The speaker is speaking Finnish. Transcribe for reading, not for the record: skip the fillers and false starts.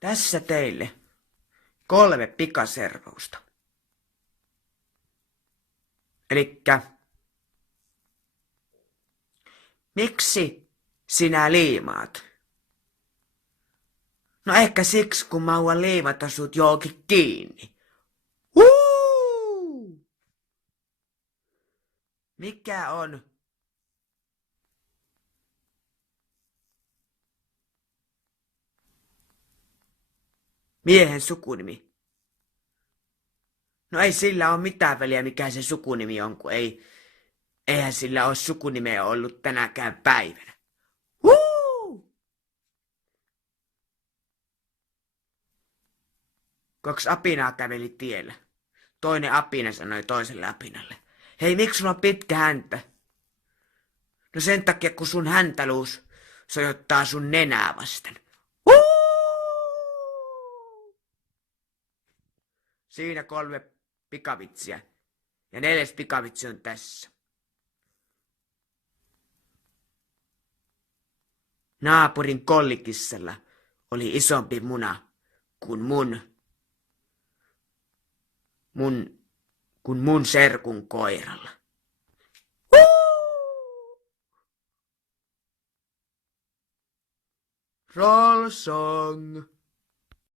Tässä teille 3 pikaservausta. Elikkä, miksi sinä liimaat? No ehkä siksi, kun mä haluan liimata sut johonkin kiinni. Mikä on miehen sukunimi? No ei sillä ole mitään väliä, mikä se sukunimi on, kun eihän sillä ole sukunimeä ollut tänäkään päivänä. 2 apinaa käveli tiellä. Toinen apina sanoi toiselle apinalle. Hei, miksi sulla on pitkä häntä? No sen takia, kun sun häntäluus sojottaa sun nenää vasten. Siinä 3 pikavitsiä. Ja 4. pikavitsi on tässä. Naapurin kollikissalla oli isompi muna kuin mun serkun koiralla. Roll song.